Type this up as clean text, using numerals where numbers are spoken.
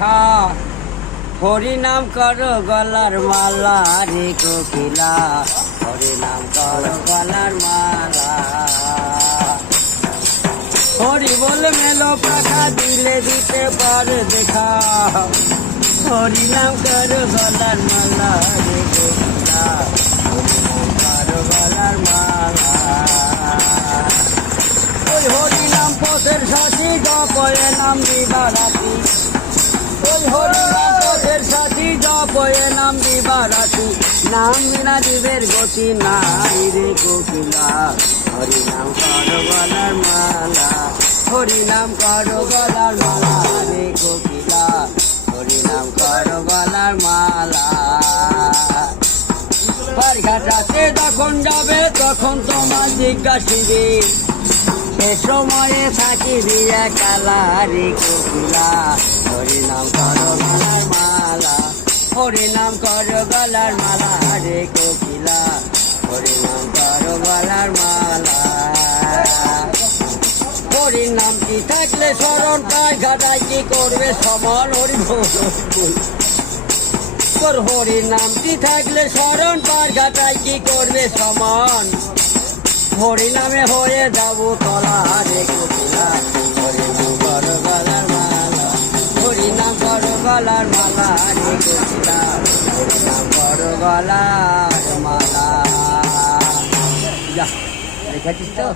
খা হরি নাম করো গলার মালা রে কোকিলা, হরি নাম করো গলার মালা। হরি বলে মেলো পাখা দিলে দিতে পারে দেখা, হরি নাম করো গলার মালা রে কোকিলা, হরি নাম করো গলার মালা। ওই হরি নাম পথের সাথী জপয়ে নাম দিবা রাতি, ওই হরি নাম পথের সাথী জপয়ে নাম দিবা রাতি। নাম বিনা জীবের গতি নাই রে কোকিলা, হরি নাম করো গলার মালা, হরি নাম করো গলার মালা রে কোকিলা, হরি নাম করো গলার মালা। বারঘাটাতে যখন যাবে তখন তোমার জিজ্ঞাসিবে, সে সময়ে থাকিবি একালা রে কোকিলা, হরি নাম করো গলার মালা, হরি নাম করো গলার মালা রে কোকিলা, হরি নাম করো গলার মালা। হরির নামটি থাকলে স্মরণ কাজ ঘাটায় কি করবে সমন, হরি বল তোর হরির নামটি থাকলে স্মরণ পার ঘাটায় কি করবে সমান। হরি নামে হয়ে যাবো তলা রে কোকিলা, হরি নাম করো গলার মালা, হরি নাম করো গলার মালা রে কোকিলা, হরি নাম করো গলার মালা। যা দেখেছিস তো।